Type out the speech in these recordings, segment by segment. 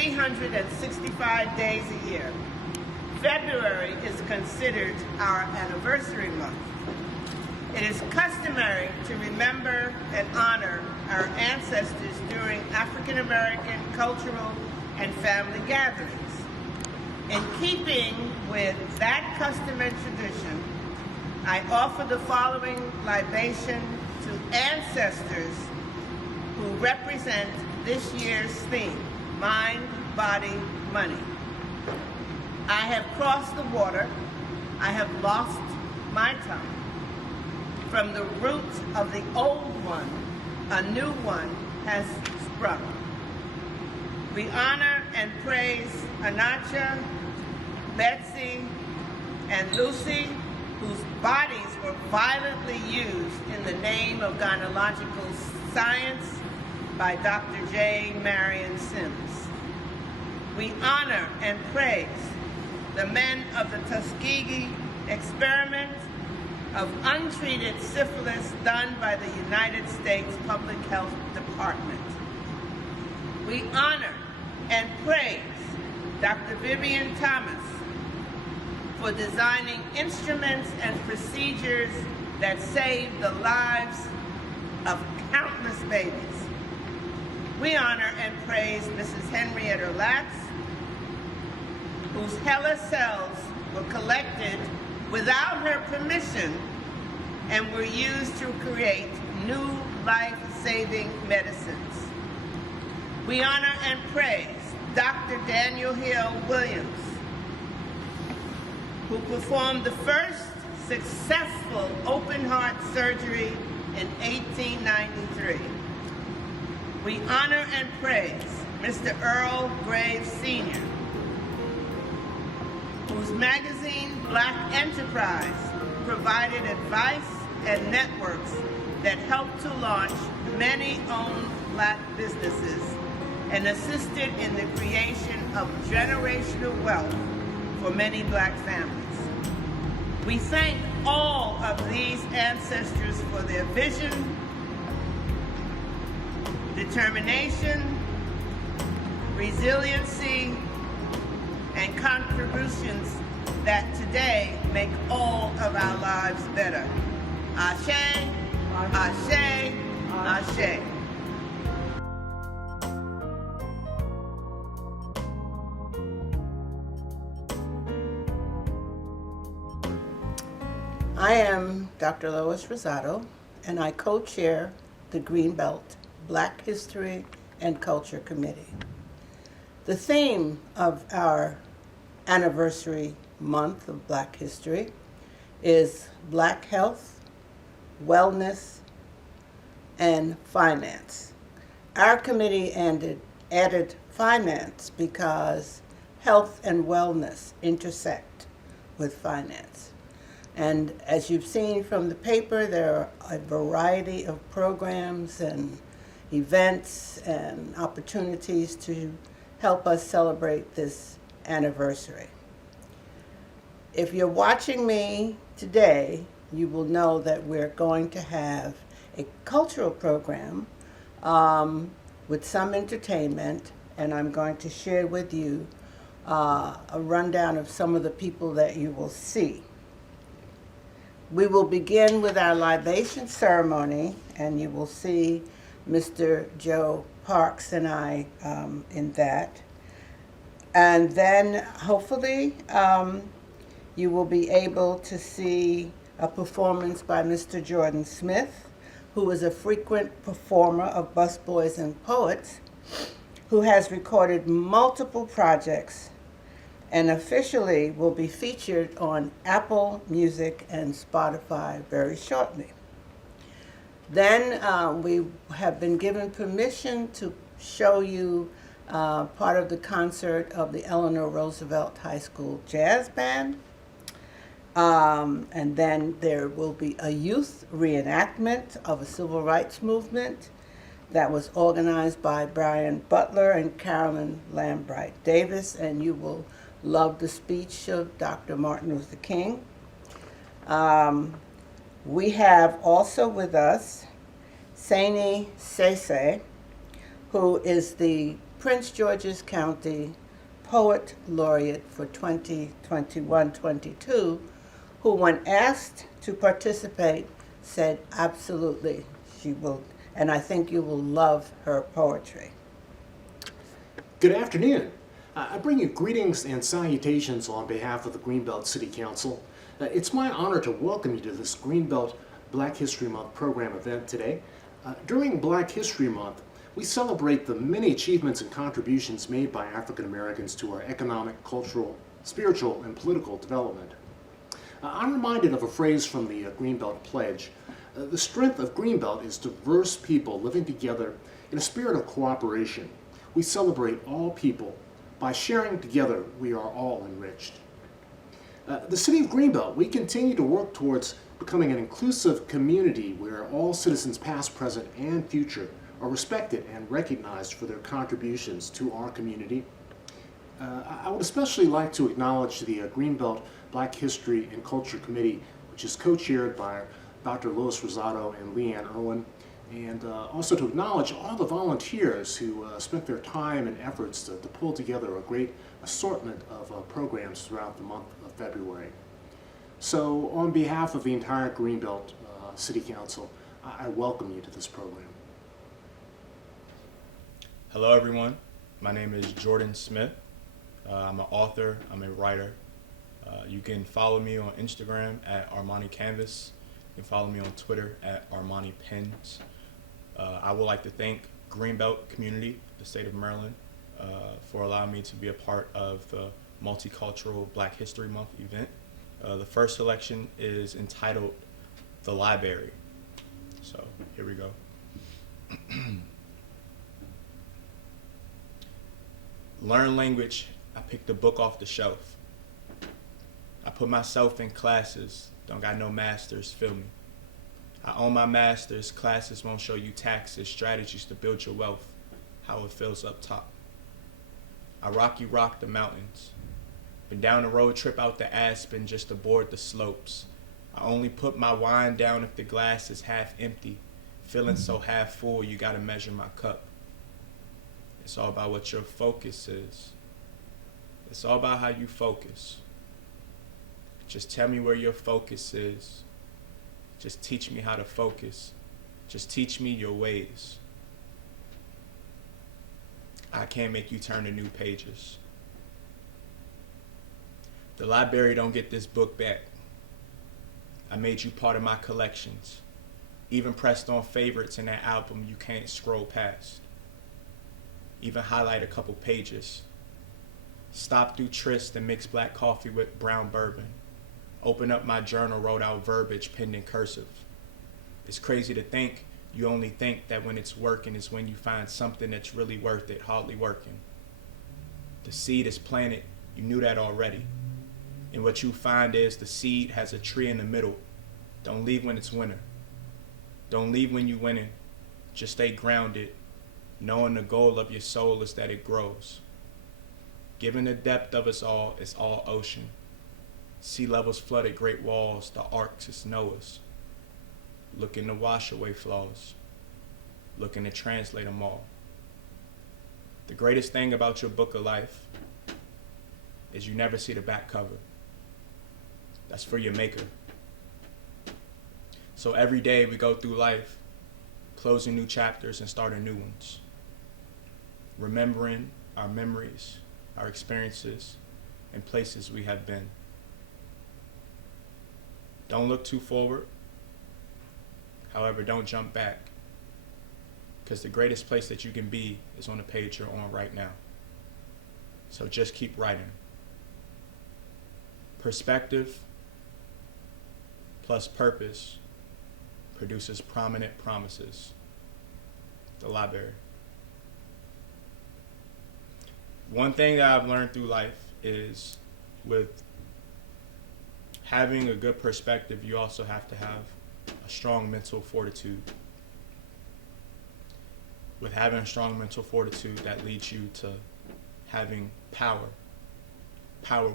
365 days a year. February is considered our anniversary month. It is customary to remember and honor our ancestors during African American cultural and family gatherings. In keeping with that custom and tradition, I offer the following libation to ancestors who represent this year's theme, mind, body, money. I have crossed the water. I have lost my tongue. From the root of the old one, a new one has sprung. We honor and praise Anacha, Betsy, and Lucy, whose bodies were violently used in the name of gynecological science by Dr. J. Marion Sims. We honor and praise the men of the Tuskegee experiment of untreated syphilis done by the United States Public Health Department. We honor and praise Dr. Vivian Thomas for designing instruments and procedures that saved the lives of countless babies. We honor and praise Mrs. Henrietta Latz, whose HeLa cells were collected without her permission and were used to create new life-saving medicines. We honor and praise Dr. Daniel Hill Williams, who performed the first successful open-heart surgery in 1893. We honor and praise Mr. Earl Graves Sr., whose magazine, Black Enterprise, provided advice and networks that helped to launch many owned Black businesses and assisted in the creation of generational wealth for many Black families. We thank all of these ancestors for their vision, determination, resiliency, and contributions that today make all of our lives better. Ashe, ashe, ashe. I am Dr. Lois Rosado, and I co-chair the Greenbelt Black History and Culture Committee. The theme of our anniversary month of Black History is Black Health, Wellness, and Finance. Our committee added finance because health and wellness intersect with finance. And as you've seen from the paper, there are a variety of programs and events and opportunities to help us celebrate this anniversary. If you're watching me today, you will know that we're going to have a cultural program with some entertainment, and I'm going to share with you a rundown of some of the people that you will see. We will begin with our libation ceremony, and you will see Mr. Joe Parks and I in that. And then hopefully you will be able to see a performance by Mr. Jordan Smith, who is a frequent performer of Busboys and Poets, who has recorded multiple projects and officially will be featured on Apple Music and Spotify very shortly. Then we have been given permission to show you part of the concert of the Eleanor Roosevelt High School Jazz Band. And then there will be a youth reenactment of a civil rights movement that was organized by Brian Butler and Carolyn Lambright Davis, and you will love the speech of Dr. Martin Luther King. We have also with us Saini Sese, who is the Prince George's County Poet Laureate for 2021-22, who when asked to participate said absolutely she will, and I think you will love her poetry. Good afternoon. I bring you greetings and salutations on behalf of the Greenbelt City Council. It's my honor to welcome you to this Greenbelt Black History Month program event today. During Black History Month, we celebrate the many achievements and contributions made by African Americans to our economic, cultural, spiritual, and political development. I'm reminded of a phrase from the Greenbelt Pledge. The strength of Greenbelt is diverse people living together in a spirit of cooperation. We celebrate all people. By sharing together, we are all enriched. The City of Greenbelt, we continue to work towards becoming an inclusive community where all citizens past, present, and future are respected and recognized for their contributions to our community. I would especially like to acknowledge the Greenbelt Black History and Culture Committee, which is co-chaired by Dr. Lois Rosado and Leanne Irwin, and also to acknowledge all the volunteers who spent their time and efforts to pull together a great assortment of programs throughout the month of February. So on behalf of the entire Greenbelt City Council, I welcome you to this program. Hello everyone, my name is Jordan Smith. I'm an author, I'm a writer. You can follow me on Instagram at Armani Canvas. You can follow me on Twitter at Armani Pens. I would like to thank Greenbelt community, the state of Maryland, for allowing me to be a part of the Multicultural Black History Month event. The first selection is entitled The Library. So here we go. Learn language, I picked a book off the shelf. I put myself in classes, don't got no masters, feel me. I own my masters, classes won't show you taxes, strategies to build your wealth, how it feels up top. I rock the mountains. Been down a road trip out to Aspen just to board the slopes. I only put my wine down if the glass is half empty. Feeling so half full, you gotta measure my cup. It's all about what your focus is. It's all about how you focus. Just tell me where your focus is. Just teach me how to focus. Just teach me your ways. I can't make you turn to new pages. The library don't get this book back. I made you part of my collections. Even pressed on favorites in that album you can't scroll past. Even highlight a couple pages. Stop through Tryst and mix black coffee with brown bourbon. Open up my journal, wrote out verbiage penned in cursive. It's crazy to think you only think that when it's working is when you find something that's really worth it, hardly working. The seed is planted, you knew that already. And what you find is the seed has a tree in the middle. Don't leave when it's winter. Don't leave when you're winning. Just stay grounded, knowing the goal of your soul is that it grows. Given the depth of us all, it's all ocean. Sea levels flooded great walls, the arcs is Noah's. Looking to wash away flaws, looking to translate them all. The greatest thing about your book of life is you never see the back cover. That's for your maker. So every day we go through life, closing new chapters and starting new ones. Remembering our memories, our experiences, and places we have been. Don't look too forward. However, don't jump back. Because the greatest place that you can be is on the page you're on right now. So just keep writing. Perspective plus purpose produces prominent promises. The library. One thing that I've learned through life is with having a good perspective, you also have to have a strong mental fortitude. With having a strong mental fortitude, that leads you to having power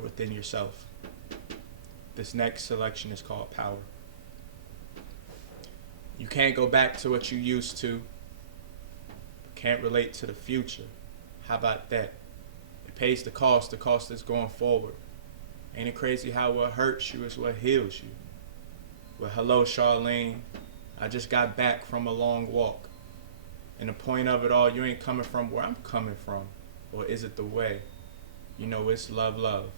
within yourself. This next selection is called Power. You can't go back to what you used to, can't relate to the future. How about that? It pays the cost is going forward. Ain't it crazy how what hurts you is what heals you? Well, hello, Charlene. I just got back from a long walk. And the point of it all, you ain't coming from where I'm coming from. Or is it the way? You know, it's love, love.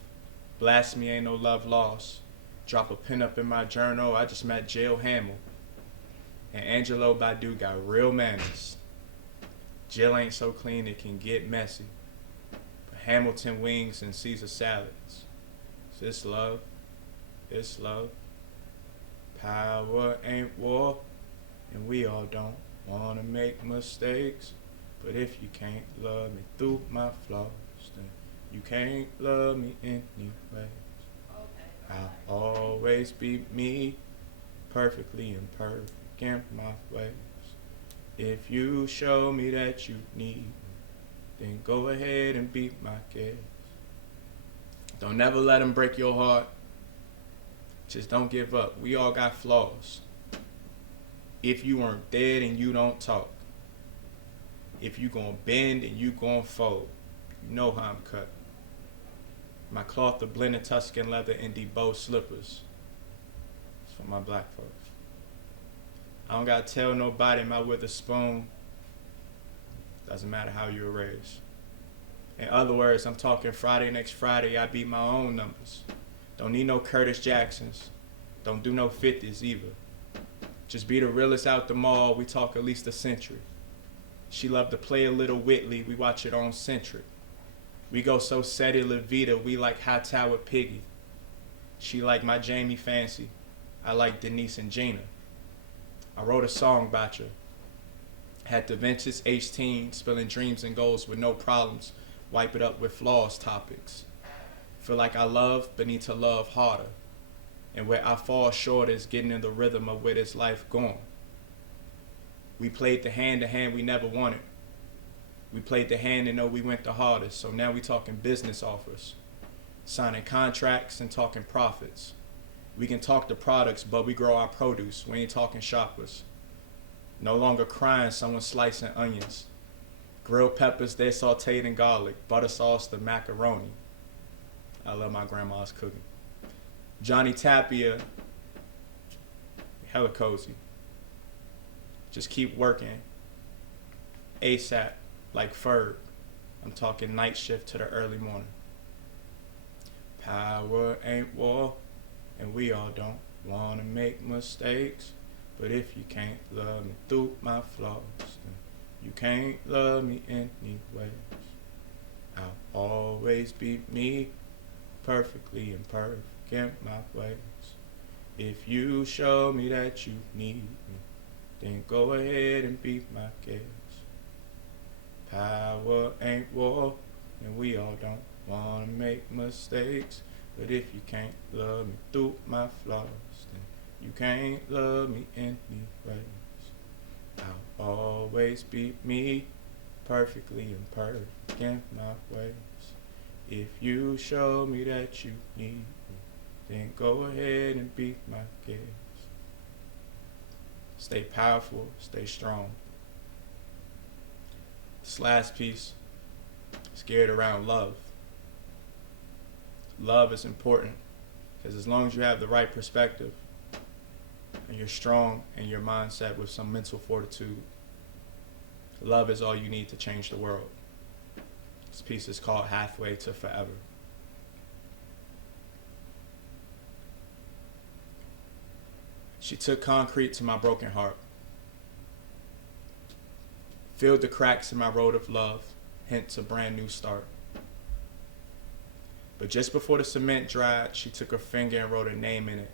Blasphemy ain't no love lost. Drop a pin up in my journal. I just met Jill Hamill. And Angelo Badu got real manners. Jill ain't so clean it can get messy. But Hamilton wings and Caesar salads. So it's love. It's love. Power ain't war. And we all don't wanna make mistakes. But if you can't love me through my flaws, then you can't love me anyway. I'll always be me, perfectly imperfect in my ways. If you show me that you need me, then go ahead and be my guest. Don't never let them break your heart. Just don't give up. We all got flaws. If you weren't dead and you don't talk. If you gon' bend and you gon' fold. You know how I'm cut. My cloth of blended Tuscan leather and bow slippers. It's for my black folks. I don't gotta tell nobody my withered spoon. Doesn't matter how you were raised. In other words, I'm talking Friday next Friday, I beat my own numbers. Don't need no Curtis Jacksons. Don't do no 50s either. Just be the realest out the mall, we talk at least a century. She loved to play a little Whitley, we watch it on Centric. We go so Seti La Vida, we like High Tower Piggy. She like my Jamie Fancy, I like Denise and Gina. I wrote a song about you. Had the Ventus H-teen, spilling dreams and goals with no problems, wipe it up with flaws topics. Feel like I love, but need to love harder. And where I fall short is getting in the rhythm of where this life going. We played the hand to hand we never wanted. We played the hand and know we went the hardest, so now we talking business offers. Signing contracts and talking profits. We can talk the products, but we grow our produce. We ain't talking shoppers. No longer crying someone slicing onions. Grilled peppers, they're sauteed in garlic. Butter sauce, the macaroni. I love my grandma's cooking. Johnny Tapia, hella cozy. Just keep working. ASAP, like Ferg. I'm talking night shift to the early morning. Power ain't war, and we all don't wanna make mistakes. But if you can't love me through my flaws, then you can't love me anyways. I'll always be me, perfectly imperfect in my ways. If you show me that you need me, then go ahead and be my guest. Power ain't war, and we all don't wanna make mistakes. But if you can't love me through my flaws, then you can't love me anyways. I'll always be me, perfectly imperfect in my ways. If you show me that you need me, then go ahead and be my guest. Stay powerful, stay strong. This last piece is geared around love. Love is important because as long as you have the right perspective and you're strong in your mindset with some mental fortitude, love is all you need to change the world. This piece is called Halfway to Forever. She took concrete to my broken heart, filled the cracks in my road of love, hence a brand new start. But just before the cement dried, she took her finger and wrote her name in it,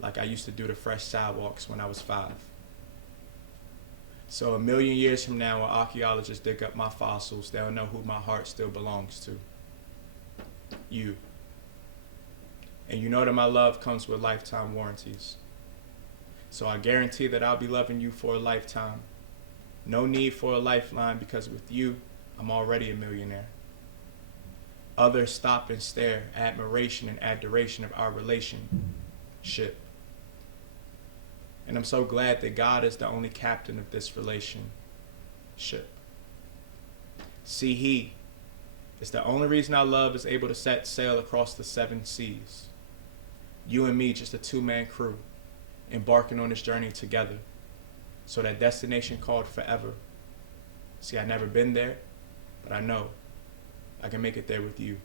like I used to do the fresh sidewalks when I was 5. So a million years from now, when archaeologists dig up my fossils, they'll know who my heart still belongs to. You. And you know that my love comes with lifetime warranties. So I guarantee that I'll be loving you for a lifetime. No need for a lifeline because with you, I'm already a millionaire. Others stop and stare, admiration and adoration of our relationship. And I'm so glad that God is the only captain of this relationship. See, He It's the only reason our love is able to set sail across the 7 seas. You and me, just a 2-man crew, embarking on this journey together. So that destination called forever. See, I've never been there, but I know I can make it there with you.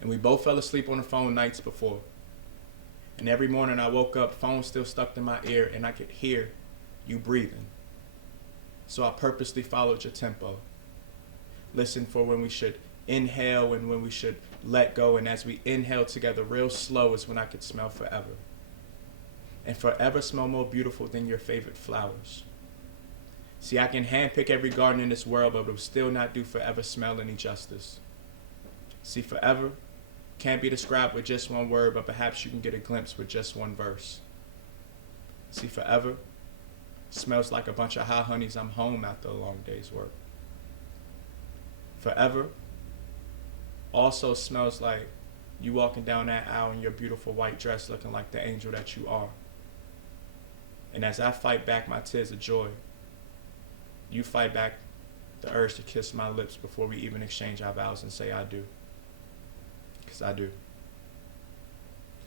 And we both fell asleep on the phone nights before. And every morning I woke up, phone still stuck in my ear, and I could hear you breathing. So I purposely followed your tempo. Listened for when we should inhale and when we should let go. And as we inhale together real slow is when I could smell forever. And forever smell more beautiful than your favorite flowers. See, I can handpick every garden in this world, but it will still not do forever smell any justice. See, forever can't be described with just one word, but perhaps you can get a glimpse with just one verse. See, forever smells like a bunch of high honeys. I'm home after a long day's work. Forever also smells like you walking down that aisle in your beautiful white dress looking like the angel that you are. And as I fight back my tears of joy, you fight back the urge to kiss my lips before we even exchange our vows and say I do. Because I do.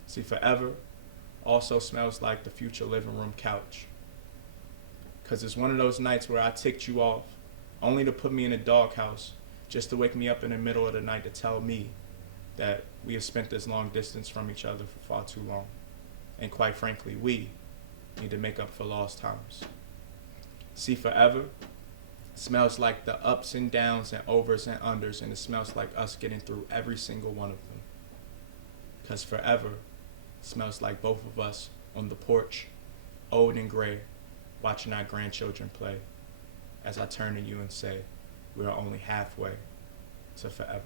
See, forever also smells like the future living room couch. Because it's one of those nights where I ticked you off, only to put me in a doghouse, just to wake me up in the middle of the night to tell me that we have spent this long distance from each other for far too long. And quite frankly, we need to make up for lost times. See, forever smells like the ups and downs and overs and unders, and it smells like us getting through every single one of them. Because forever smells like both of us on the porch, old and gray, watching our grandchildren play, as I turn to you and say, we are only halfway to forever.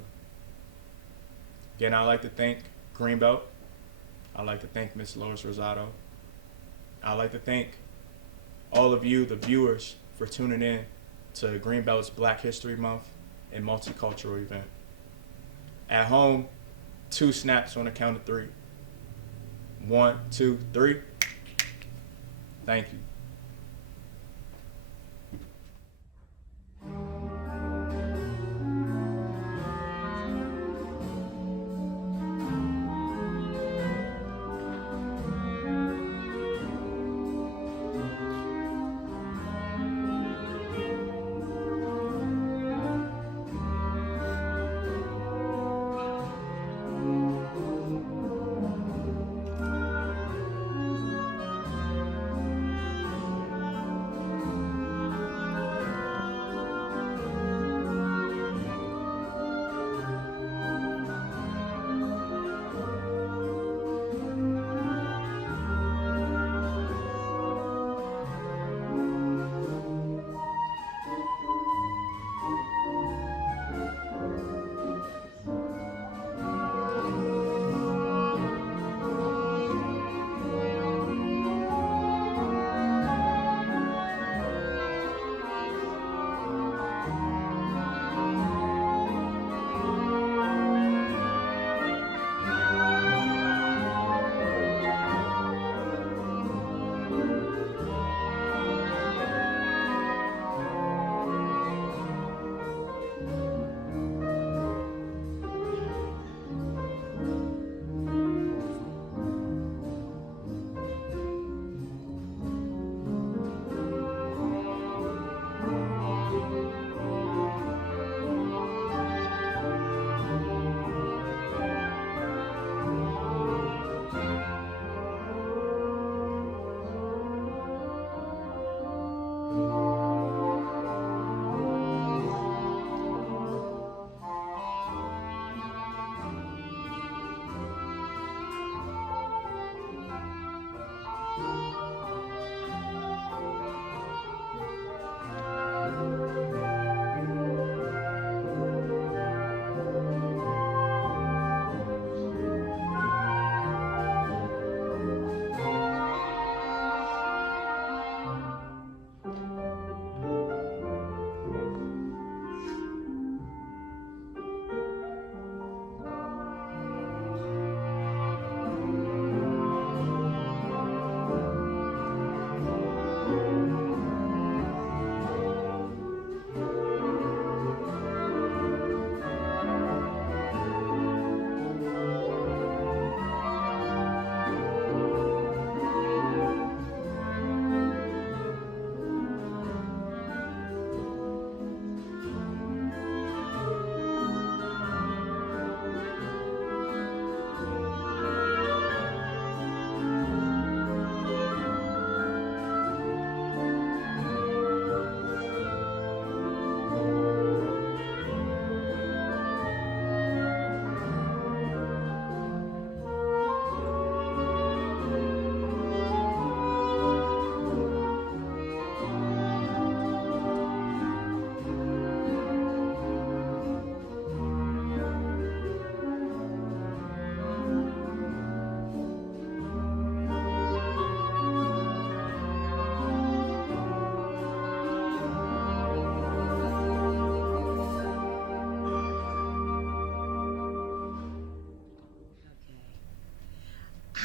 Again, I'd like to thank Greenbelt. I'd like to thank Miss Lois Rosado. I'd like to thank all of you, the viewers, for tuning in to Greenbelt's Black History Month and multicultural event. At home, 2 snaps on the count of 3. 1, 2, 3. Thank you.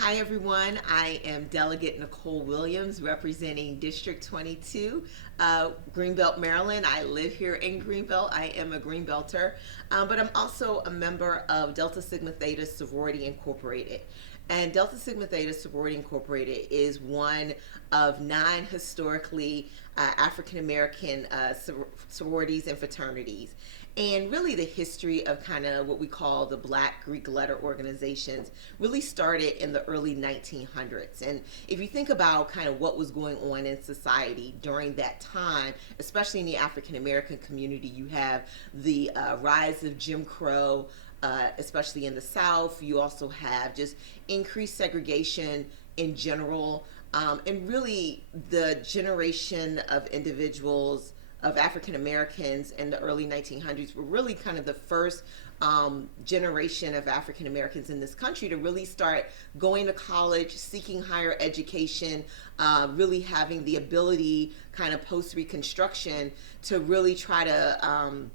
Hi everyone, I am Delegate Nicole Williams representing District 22, Greenbelt, Maryland. I live here in Greenbelt. I am a Greenbelter, but I'm also a member of Delta Sigma Theta Sorority Incorporated. And Delta Sigma Theta Sorority Incorporated is one of 9 historically African American sororities and fraternities. And really the history of kind of what we call the Black Greek letter organizations really started in the early 1900s. And if you think about kind of what was going on in society during that time, especially in the African American community, you have the rise of Jim Crow, especially in the South. You also have just increased segregation in general, and really the generation of individuals of African Americans in the early 1900s were really kind of the first generation of African Americans in this country to really start going to college, seeking higher education, really having the ability kind of post-Reconstruction to really try to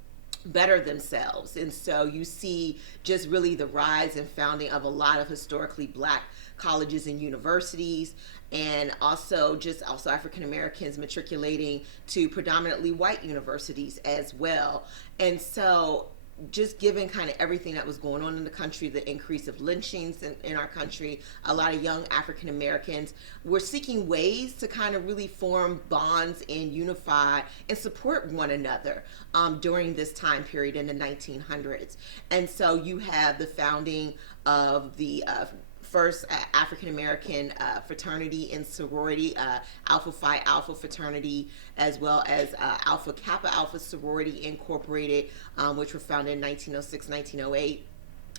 better themselves. And so you see just really the rise and founding of a lot of historically Black colleges and universities, and also African Americans matriculating to predominantly white universities as well. And so just given kind of everything that was going on in the country, the increase of lynchings in our country, a lot of young African Americans were seeking ways to kind of really form bonds and unify and support one another during this time period in the 1900s. And so you have the founding of the first African American fraternity and sorority, Alpha Phi Alpha fraternity, as well as Alpha Kappa Alpha sorority incorporated, which were founded in 1906, 1908.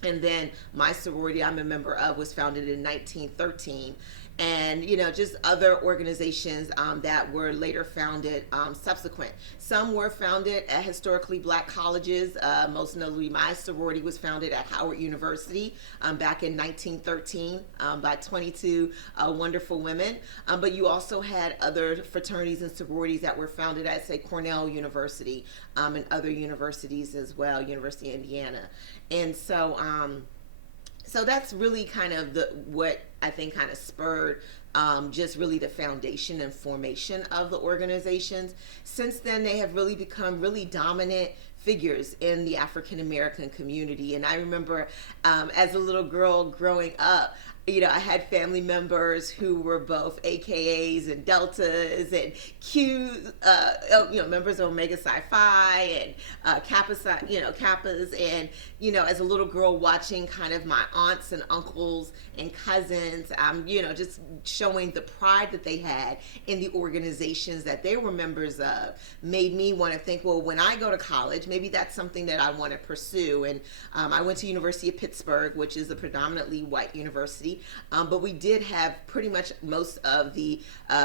And then my sorority I'm a member of was founded in 1913. And just other organizations that were later founded subsequent. Some were founded at historically Black colleges. Most notably, my sorority was founded at Howard University back in 1913 by 22 wonderful women. But you also had other fraternities and sororities that were founded at, say, Cornell University and other universities as well, University of Indiana. And so so that's really kind of what I think kind of spurred just really the foundation and formation of the organizations. Since then, they have really become really dominant figures in the African American community. And I remember as a little girl growing up, I had family members who were both AKAs and Deltas and Qs, members of Omega Psi Phi and Kappa Psi, Kappas. And, as a little girl watching kind of my aunts and uncles and cousins, just showing the pride that they had in the organizations that they were members of made me want to think, well, when I go to college, maybe that's something that I want to pursue. And I went to University of Pittsburgh, which is a predominantly white university. But we did have pretty much most of the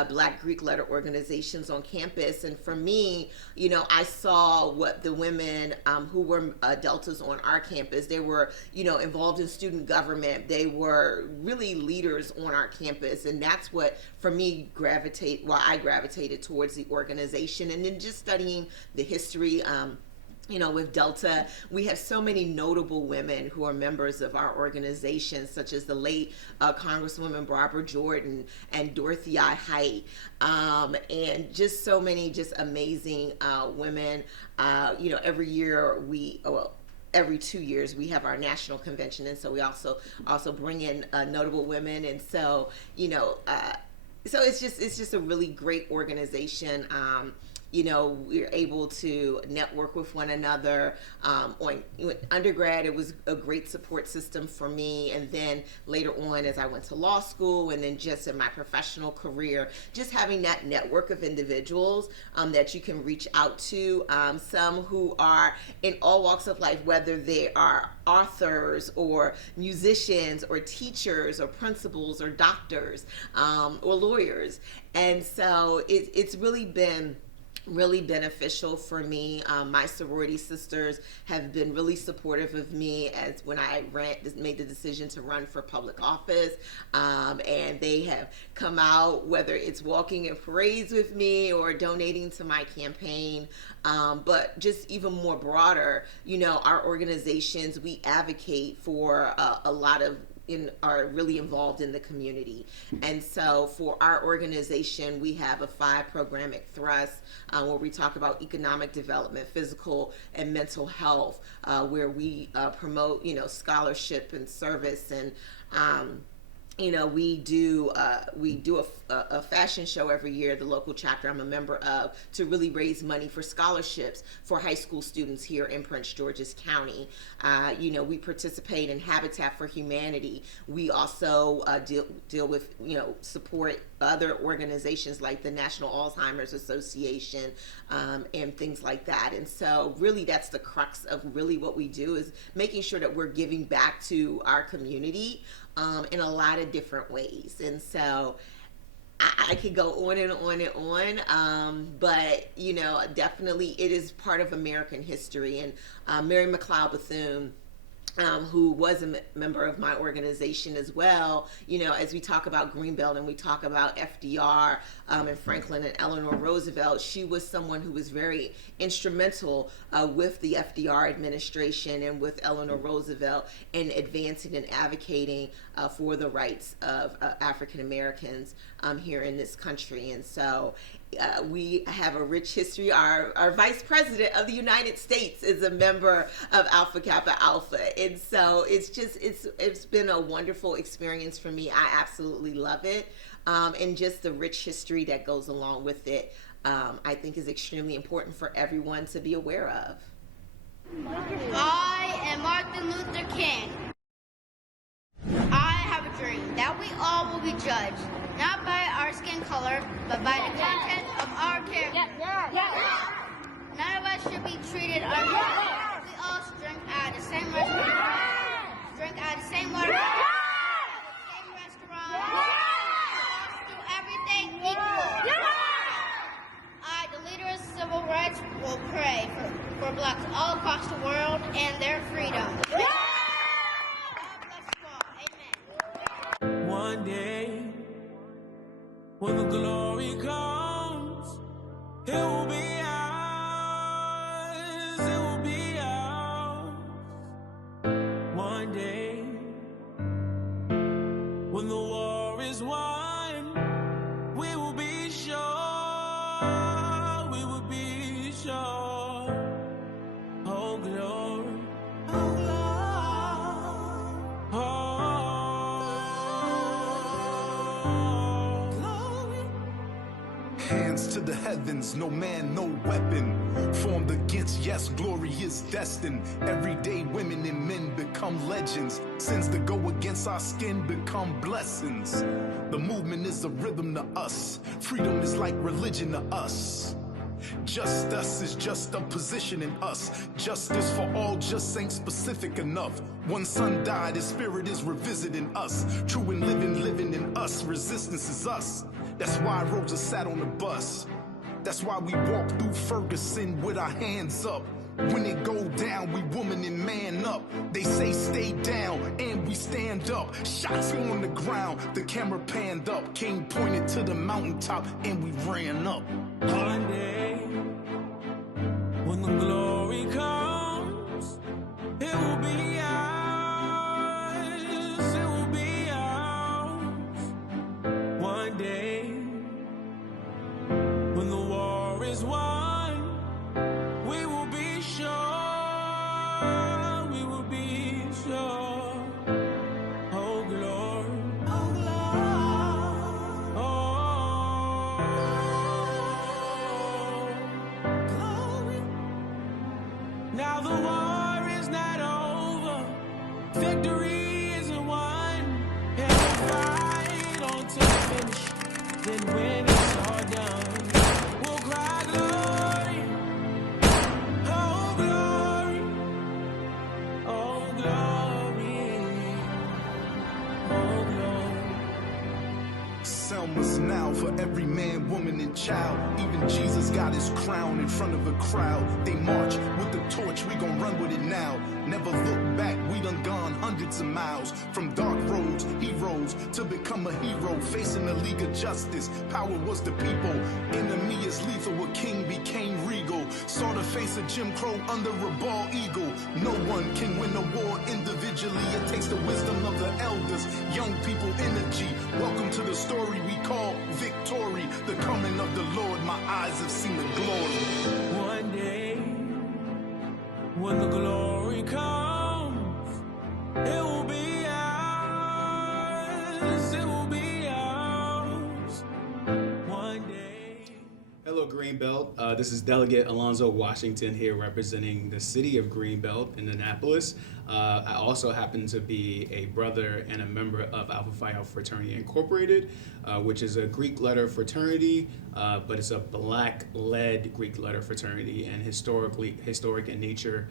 Black Greek letter organizations on campus. And for me, I saw what the women who were Deltas on our campus, they were, involved in student government. They were really leaders on our campus. And that's what, for me, I gravitated towards the organization. And then just studying the history, with Delta, we have so many notable women who are members of our organization, such as the late Congresswoman Barbara Jordan and Dorothy I. Height, and just so many just amazing women. Every year every 2 years we have our national convention, and so we also bring in notable women, and so so it's just a really great organization. We're able to network with one another. On undergrad, it was a great support system for me. And then later on, as I went to law school and then just in my professional career, just having that network of individuals that you can reach out to, some who are in all walks of life, whether they are authors or musicians or teachers or principals or doctors or lawyers. And so it's really been really beneficial for me. My sorority sisters have been really supportive of me as when I made the decision to run for public office, and they have come out, whether it's walking in parades with me or donating to my campaign, but just even more broader, our organizations, we advocate for a lot of are really involved in the community. And so for our organization, we have a 5-programmatic thrust where we talk about economic development, physical and mental health, where we promote, scholarship and service, and we do a fashion show every year, the local chapter I'm a member of, to really raise money for scholarships for high school students here in Prince George's County. We participate in Habitat for Humanity. We also deal with, support other organizations like the National Alzheimer's Association and things like that. And so really that's the crux of really what we do, is making sure that we're giving back to our community in a lot of different ways. And so I could go on and on and on, but definitely it is part of American history. And Mary McLeod Bethune, who was a member of my organization as well, as we talk about Greenbelt and we talk about FDR and Franklin and Eleanor Roosevelt, she was someone who was very instrumental with the FDR administration and with Eleanor Roosevelt in advancing and advocating for the rights of African Americans here in this country. And so we have a rich history. Our Vice President of the United States is a member of Alpha Kappa Alpha. And so it's been a wonderful experience for me. I absolutely love it. And just the rich history that goes along with it, I think is extremely important for everyone to be aware of. I am Martin Luther King. I have a dream that we all will be judged, not by our skin color, but by the content of our character. None of us should be treated unfairly. We all should drink out of the same restaurant, drink out of the same water, the same restaurant. We all should do everything equal. I, the leader of civil rights, will pray for blacks all across the world and their freedom. One day, when the glory comes, it will be ours, it will be ours. One day, when the war is won, we will be sure, we will be sure. Oh, glory, oh, glory, oh. Hands to the heavens, no man, no weapon formed against, yes, glory is destined. Everyday women and men become legends. Sins that go against our skin become blessings. The movement is a rhythm to us. Freedom is like religion to us. Just us is just a position in us. Justice for all just ain't specific enough. One son died, his spirit is revisiting us. True and living in us. Resistance is us. That's why Rosa sat on the bus. That's why we walk through Ferguson with our hands up. When it go down, we woman and man up. They say stay down, and we stand up. Shots on the ground, the camera panned up. King pointed to the mountaintop, and we ran up. One day, when the glory comes, it will be ours, it will be ours. One day, when the war is won, we will be sure, we will be sure. Oh, glory, oh, glory, oh, glory. Now the war is not over, victory isn't won, and we'll fight on to the finish. Then when it's all done, we'll cry glory, oh glory, oh glory, oh glory. Selma's now for every man, woman, and child. Even Jesus got his crown in front of a crowd. They march with the torch, we gon' run with it now. Never look back, we done gone hundreds of miles. From dark roads, heroes, to become a hero. Facing the League of Justice, power was the people. Enemy is lethal, a king became regal. Saw the face of Jim Crow under a bald eagle. No one can win a war individually. It takes the wisdom of the elders, young people energy. Welcome to the story we call victory. The coming of the Lord, my eyes have seen the glory. One day, when the glory comes, it will be ours. It will be ours. One day. Hello, Greenbelt. This is Delegate Alonzo Washington here representing the city of Greenbelt in Annapolis. I also happen to be a brother and a member of Alpha Phi Alpha Fraternity Incorporated, which is a Greek letter fraternity, but it's a black-led Greek letter fraternity and historic in nature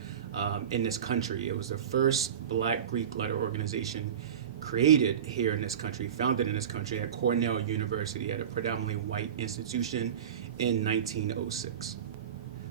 in this country. It was the first black Greek letter organization created here in this country, founded in this country at Cornell University at a predominantly white institution in 1906.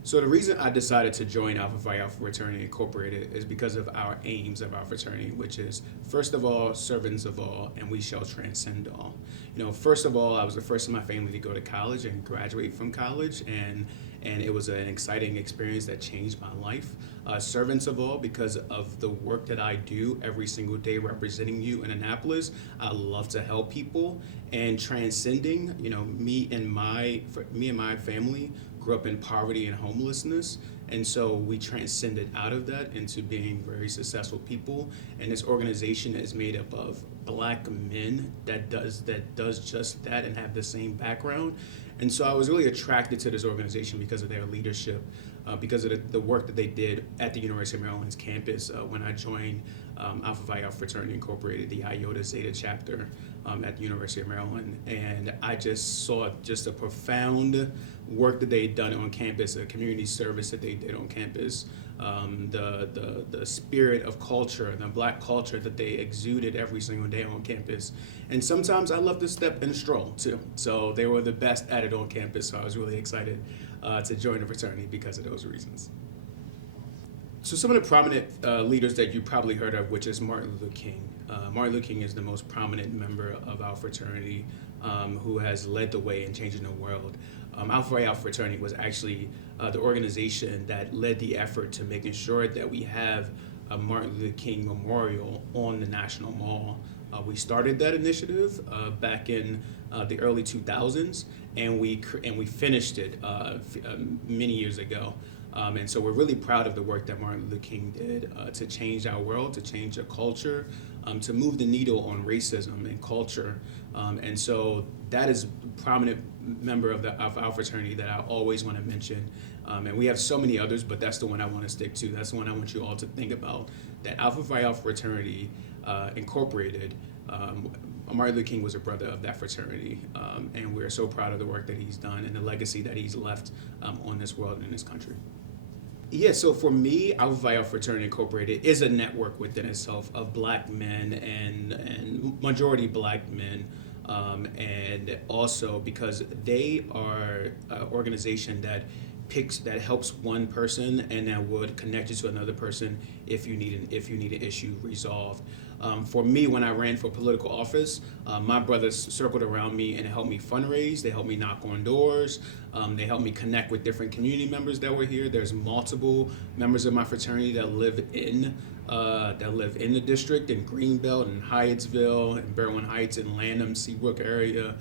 So the reason I decided to join Alpha Phi Alpha Fraternity Incorporated is because of our aims of our fraternity, which is, first of all, servants of all, and we shall transcend all. You know, first of all, I was the first in my family to go to college and graduate from college, and it was an exciting experience that changed my life. Servants of all, because of the work that I do every single day representing you in Annapolis. I love to help people, and transcending, you know, me and my family grew up in poverty and homelessness, and so we transcended out of that into being very successful people. And this organization is made up of black men that does just that and have the same background. And so I was really attracted to this organization because of their leadership, because of the work that they did at the University of Maryland's campus when I joined Alpha Phi Alpha Fraternity Incorporated, the Iota Zeta chapter at the University of Maryland. And I just saw just a profound work that they had done on campus, a community service that they did on campus, the spirit of culture, the black culture that they exuded every single day on campus. And sometimes I love to step and stroll too. So they were the best at it on campus, so I was really excited to join the fraternity because of those reasons. So some of the prominent leaders that you probably heard of, which is Martin Luther King. Martin Luther King is the most prominent member of our fraternity who has led the way in changing the world. Alpha Phi Alpha Fraternity was actually the organization that led the effort to making sure that we have a Martin Luther King memorial on the National Mall. We started that initiative back in the early 2000s, and we finished it many years ago. And so we're really proud of the work that Martin Luther King did to change our world, to change our culture, to move the needle on racism and culture. And so that is a prominent member of our fraternity that I always want to mention. And we have so many others, but that's the one I want to stick to. That's the one I want you all to think about, that Alpha Phi Alpha Fraternity Incorporated, Martin Luther King was a brother of that fraternity, and we're so proud of the work that he's done and the legacy that he's left on this world and in this country. Yeah, so for me, Alpha Phi Alpha Fraternity Incorporated is a network within itself of black men and majority black men, and also because they are an organization that helps one person and that would connect you to another person if you need an issue resolved. For me, when I ran for political office, my brothers circled around me and helped me fundraise. They helped me knock on doors. They helped me connect with different community members that were here. There's multiple members of my fraternity that live in the district, in Greenbelt, and Hyattsville, and Berwyn Heights, and Lanham, Seabrook area.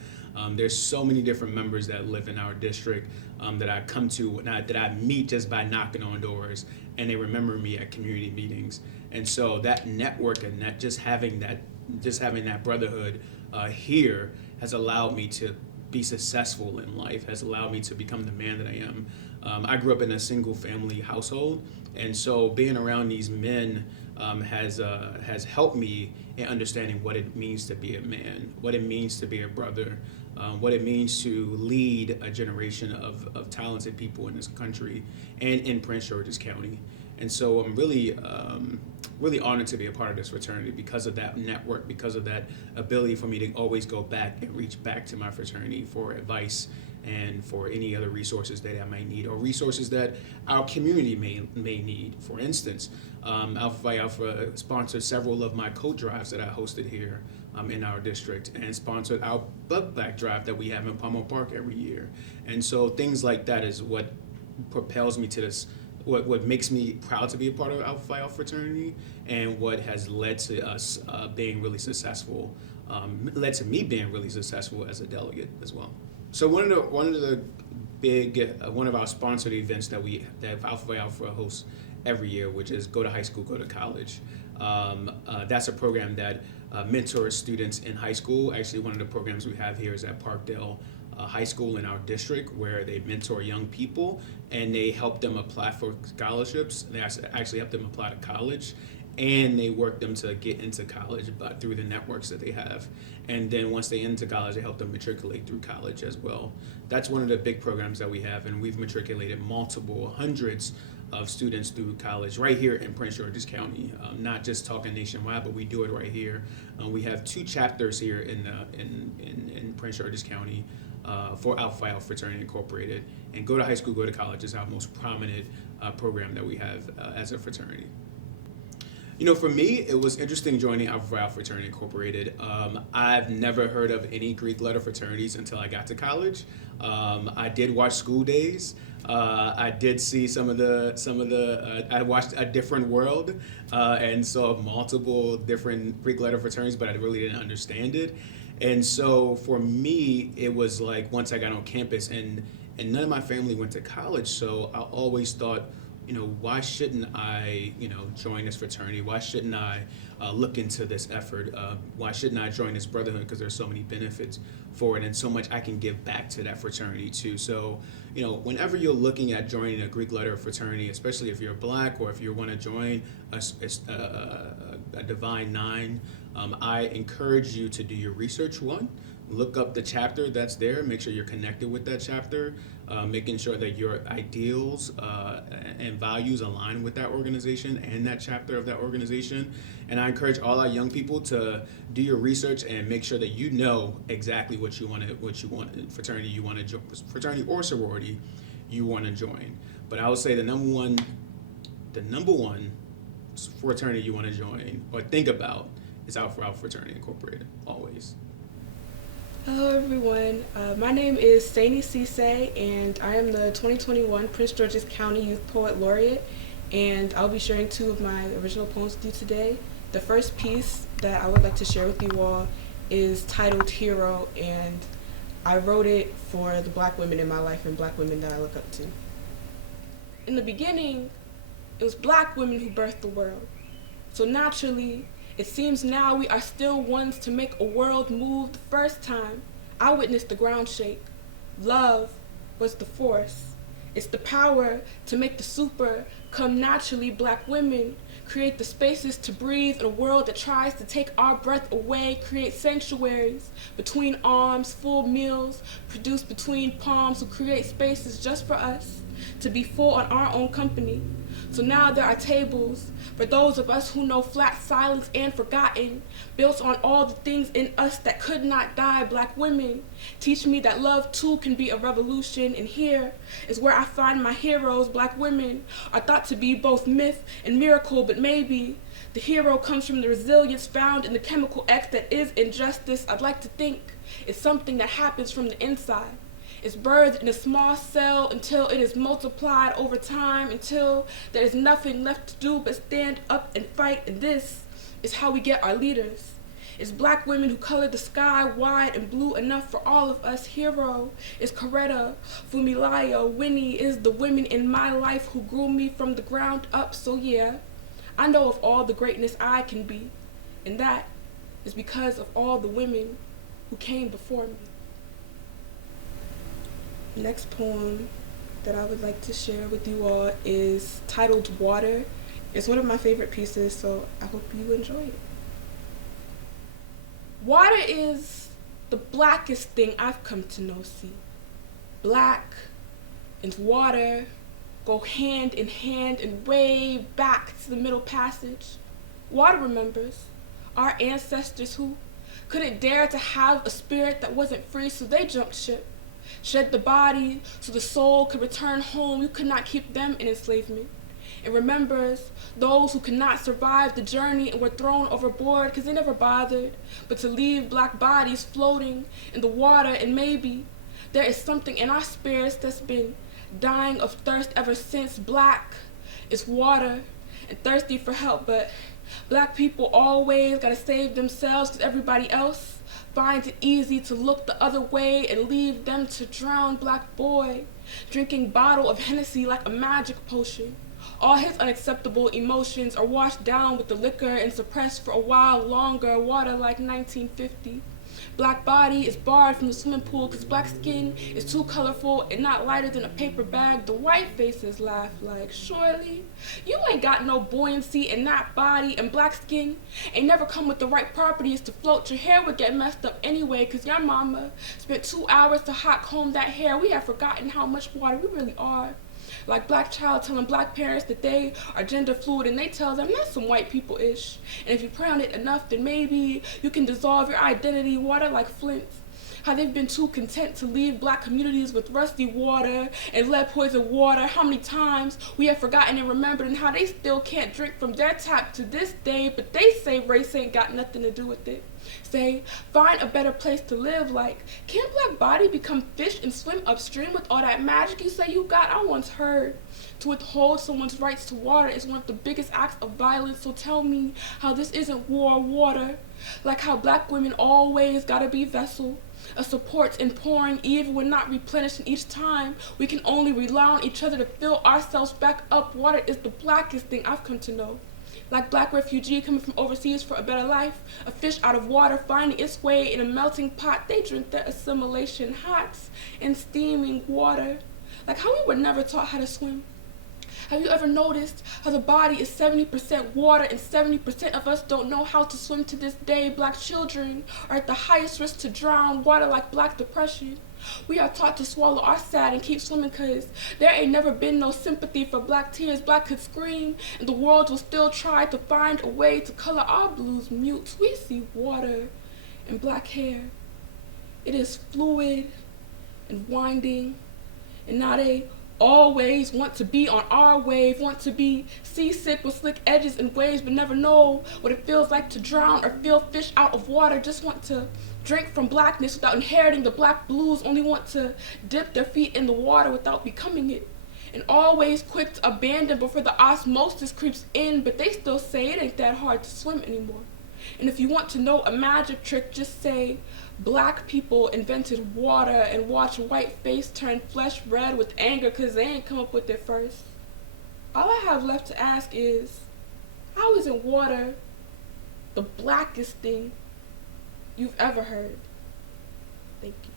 There's so many different members that live in our district that I come to, that I meet just by knocking on doors, and they remember me at community meetings. And so that network and that just having that brotherhood here has allowed me to be successful in life, has allowed me to become the man that I am. I grew up in a single family household, and so being around these men has helped me in understanding what it means to be a man, what it means to be a brother, what it means to lead a generation of talented people in this country and in Prince George's County. And so I'm really honored to be a part of this fraternity because of that network, because of that ability for me to always go back and reach back to my fraternity for advice and for any other resources that I might need, or resources that our community may need. For instance, Alpha Phi Alpha sponsored several of my coat drives that I hosted here in our district, and sponsored our Bug Back drive that we have in Palmer Park every year. And so things like that is what propels me to what makes me proud to be a part of Alpha Phi Alpha fraternity, and what has led to us being really successful, led to me being really successful as a delegate as well. So one of the big one of our sponsored events that Alpha Phi Alpha hosts every year, which is Go to High School, Go to College. That's a program that mentors students in high school. Actually, one of the programs we have here is at Parkdale High School in our district, where they mentor young people and they help them apply for scholarships. They actually help them apply to college, and they work them to get into college but through the networks that they have. And then once they into college, they help them matriculate through college as well. That's one of the big programs that we have, and we've matriculated hundreds of students through college right here in Prince George's County. Not just talking nationwide, but we do it right here. We have 2 chapters here in Prince George's County for Alpha Phi Alpha Fraternity Incorporated. And Go to High School, Go to College is our most prominent program that we have as a fraternity. You know, for me, it was interesting joining Alpha Phi Alpha Fraternity Incorporated. I've never heard of any Greek letter fraternities until I got to college. I did watch School Days. I did see some of the. I watched A Different World and saw multiple different Greek letter fraternities, but I really didn't understand it. And so for me, it was like once I got on campus, and none of my family went to college, so I always thought, you know, why shouldn't I, join this fraternity? Why shouldn't I look into this effort? Why shouldn't I join this brotherhood? Because there's so many benefits for it and so much I can give back to that fraternity too. So, whenever you're looking at joining a Greek letter fraternity, especially if you're Black or if you want to join a Divine Nine, I encourage you to do your research. One, look up the chapter that's there, make sure you're connected with that chapter, making sure that your ideals and values align with that organization and that chapter of that organization. And I encourage all our young people to do your research and make sure that you know exactly what you want, fraternity you want to join, fraternity or sorority you want to join. But I would say the number one fraternity you want to join or think about is Alpha Phi Alpha Fraternity Incorporated, always. Hello everyone, my name is Saini Cisse, and I am the 2021 Prince George's County Youth Poet Laureate, and I'll be sharing 2 of my original poems with you today. The first piece that I would like to share with you all is titled Hero, and I wrote it for the Black women in my life and Black women that I look up to. In the beginning, it was Black women who birthed the world. So naturally, it seems now we are still ones to make a world move the first time. I witnessed the ground shake. Love was the force. It's the power to make the super come naturally. Black women create the spaces to breathe in a world that tries to take our breath away, create sanctuaries between arms, full meals produced between palms, who create spaces just for us to be full on our own company. So now there are tables for those of us who know flat silence and forgotten, built on all the things in us that could not die. Black women teach me that love too can be a revolution, and here is where I find my heroes. Black women are thought to be both myth and miracle, but maybe the hero comes from the resilience found in the chemical X that is injustice. I'd like to think it's something that happens from the inside. It's birthed in a small cell until it is multiplied over time, until there is nothing left to do but stand up and fight. And this is how we get our leaders. It's Black women who color the sky wide and blue enough for all of us. Hero is Coretta, Fumilayo, Winnie is the women in my life who grew me from the ground up. So yeah, I know of all the greatness I can be, and that is because of all the women who came before me. Next poem that I would like to share with you all is titled Water. It's one of my favorite pieces, so I hope you enjoy it. Water is the blackest thing I've come to know, see. Black and water go hand in hand and way back to the Middle Passage. Water remembers our ancestors who couldn't dare to have a spirit that wasn't free, so they jumped ship. Shed the body so the soul could return home. You could not keep them in enslavement. It remembers those who could not survive the journey and were thrown overboard because they never bothered but to leave Black bodies floating in the water. And maybe there is something in our spirits that's been dying of thirst ever since. Black is water and thirsty for help, but black people always gotta save themselves because everybody else finds it easy to look the other way and leave them to drown. Black boy drinking bottle of Hennessy like a magic potion. All his unacceptable emotions are washed down with the liquor and suppressed for a while longer. Water like 1950. Black body is barred from the swimming pool because black skin is too colorful and not lighter than a paper bag. The white faces laugh like, surely you ain't got no buoyancy in that body, and black skin ain't never come with the right properties to float. Your hair would get messed up anyway because your mama spent 2 hours to hot comb that hair. We have forgotten how much water we really are. Like black child telling black parents that they are gender fluid, and they tell them that's some white people-ish. And if you pray on it enough, then maybe you can dissolve your identity. Water like Flint. How they've been too content to leave black communities with rusty water and lead poison water. How many times we have forgotten and remembered, and how they still can't drink from their tap to this day, but they say race ain't got nothing to do with it. Say, find a better place to live. Like, can black body become fish and swim upstream with all that magic you say you got? I once heard to withhold someone's rights to water is one of the biggest acts of violence. So tell me how this isn't war or water. Like how black women always gotta be vessel, a support and pouring even when not replenished, and each time we can only rely on each other to fill ourselves back up. Water is the blackest thing I've come to know. Like black refugee coming from overseas for a better life, a fish out of water finding its way in a melting pot. They drink their assimilation hot and steaming water. Like how we were never taught how to swim. Have you ever noticed how the body is 70% water and 70% of us don't know how to swim to this day? Black children are at the highest risk to drown. Water like black depression. We are taught to swallow our sad and keep swimming cause there ain't never been no sympathy for black tears. Black could scream and the world will still try to find a way to color our blues mute. We see water and black hair. It is fluid and winding, and now they always want to be on our wave, want to be seasick with slick edges and waves, but never know what it feels like to drown or feel fish out of water. Just want to drink from blackness without inheriting the black blues, only want to dip their feet in the water without becoming it, and always quick to abandon before the osmosis creeps in, but they still say it ain't that hard to swim anymore. And if you want to know a magic trick, just say black people invented water and watch white face turn flesh red with anger because they ain't come up with it first. All I have left to ask is, how isn't water the blackest thing you've ever heard? Thank you.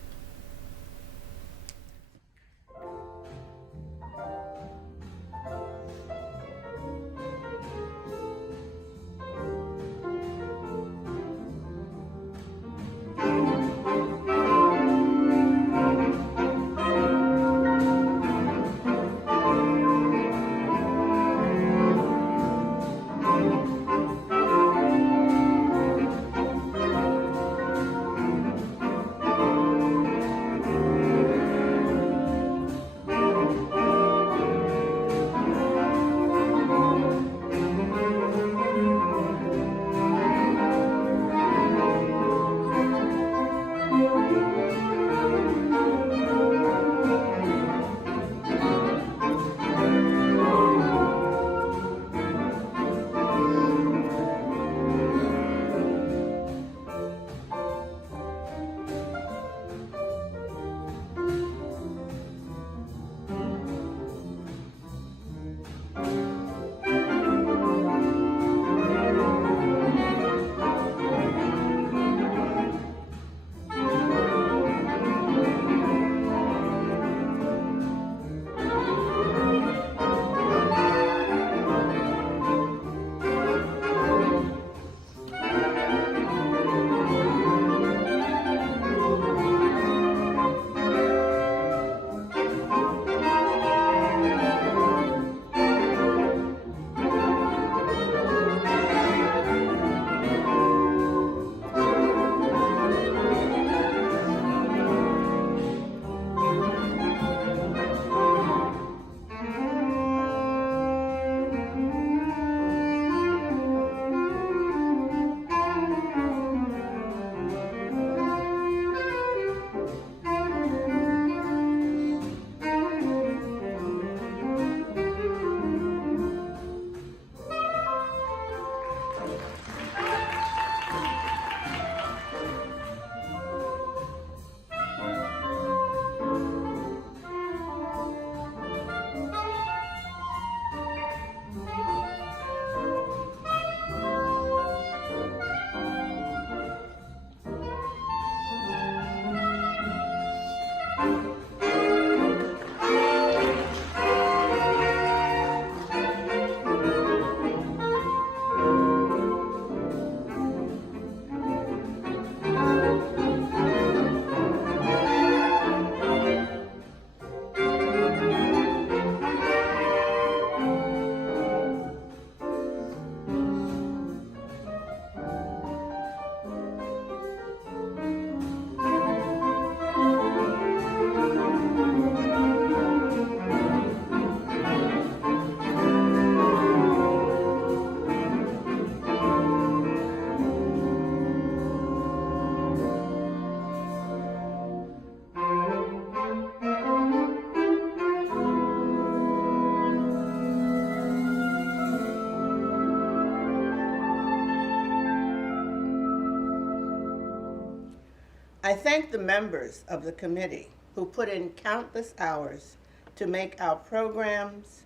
I thank the members of the committee who put in countless hours to make our programs,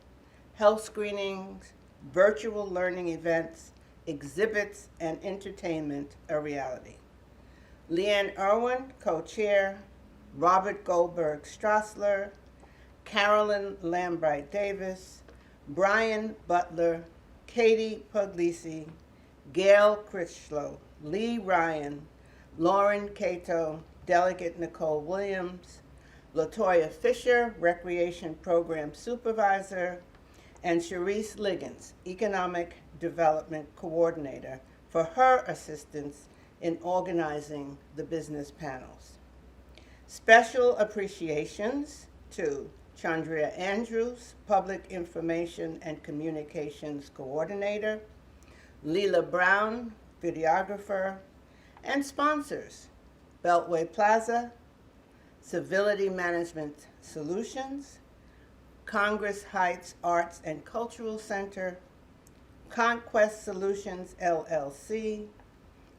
health screenings, virtual learning events, exhibits, and entertainment a reality. Leanne Irwin, co-chair, Robert Goldberg Strassler, Carolyn Lambright Davis, Brian Butler, Katie Puglisi, Gail Critchlow, Lee Ryan, Lauren Cato, Delegate Nicole Williams, Latoya Fisher, Recreation Program Supervisor, and Sharice Liggins, Economic Development Coordinator, for her assistance in organizing the business panels. Special appreciations to Chandria Andrews, Public Information and Communications Coordinator, Leela Brown, videographer, and sponsors, Beltway Plaza, Civility Management Solutions, Congress Heights Arts and Cultural Center, Conquest Solutions LLC,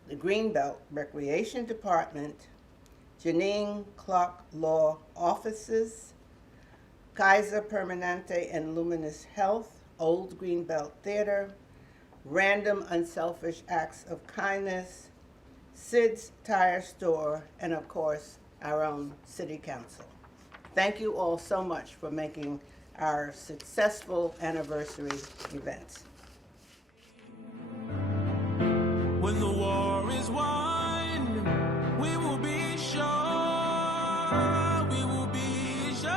the Greenbelt Recreation Department, Janine Clark Law Offices, Kaiser Permanente and Luminous Health, Old Greenbelt Theater, Random Unselfish Acts of Kindness, Sid's Tire Store, and of course, our own City Council. Thank you all so much for making our successful anniversary events. When the war is won, we will be sure, we will be sure.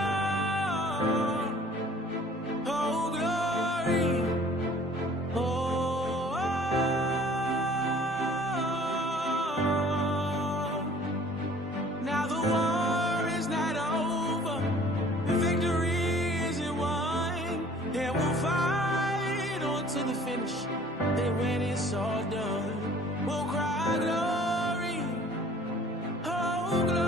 Oh, glory. Oh, now the war is not over. The victory isn't won. And we'll fight on to the finish. And when it's all done, we'll cry glory, oh glory.